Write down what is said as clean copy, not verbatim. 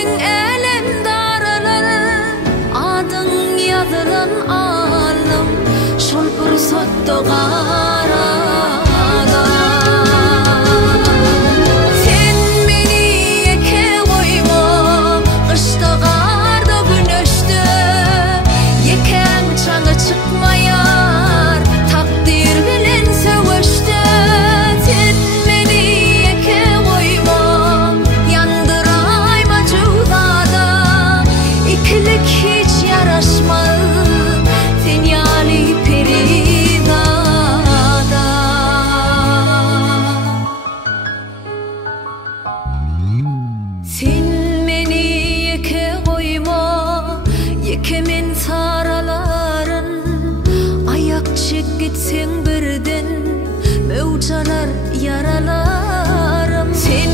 senin elin daraları, adın yazılan alım, şol fırsatda qarada. Sen meni yeke koyma, kışta qarda güneşte, yeken çağı çıkmayar, takdir bilen söveşte. Sen meni yeke koyma, yandırayma cudada, ikilik hiç yaraşmaz, sen yali peridada. Sen meni yeke koyma, yekemin saraların, ayak çek gitsen birden, mevcalar yaralarım. Sen